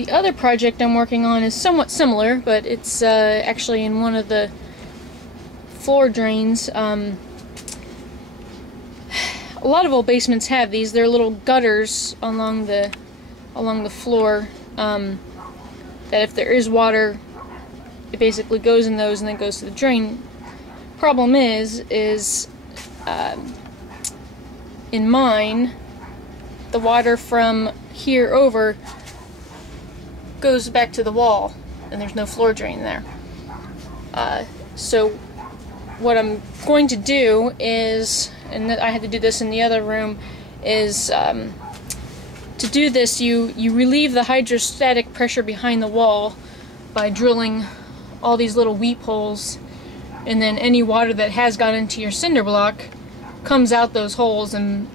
The other project I'm working on is somewhat similar, but it's actually in one of the floor drains. A lot of old basements have these. They're little gutters along the floor that if there is water, it basically goes in those and then goes to the drain. Problem is in mine, the water from here over goes back to the wall, and there's no floor drain there. So what I'm going to do is, and I had to do this in the other room, is to do this you relieve the hydrostatic pressure behind the wall by drilling all these little weep holes, and then any water that has got into your cinder block comes out those holes, and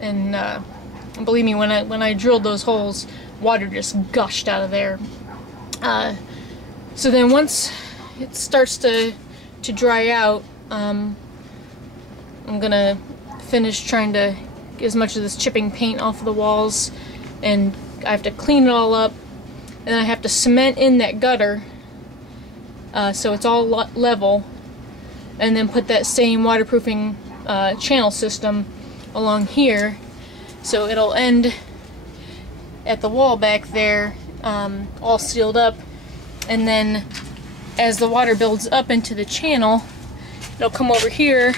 believe me, when I drilled those holes, water just gushed out of there. So then once it starts to dry out, I'm gonna finish trying to get as much of this chipping paint off of the walls, and I have to clean it all up, and I have to cement in that gutter so it's all level, and then put that same waterproofing channel system along here, so it'll end at the wall back there, all sealed up, and then as the water builds up into the channel, it'll come over here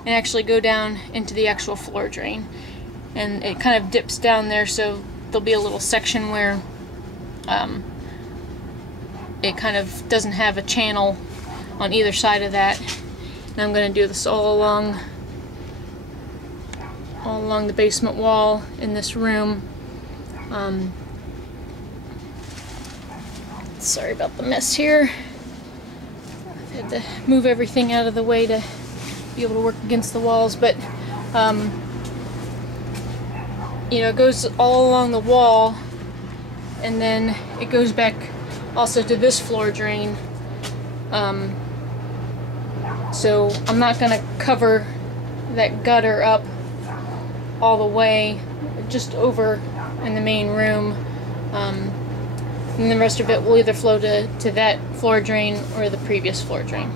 and actually go down into the actual floor drain, and it kind of dips down there, so there'll be a little section where it kind of doesn't have a channel on either side of that. And I'm going to do this all along the basement wall in this room. Sorry about the mess here. I had to move everything out of the way to be able to work against the walls, but you know, it goes all along the wall, and then it goes back also to this floor drain. So I'm not going to cover that gutter up all the way, just over in the main room, and the rest of it will either flow to that floor drain or the previous floor drain.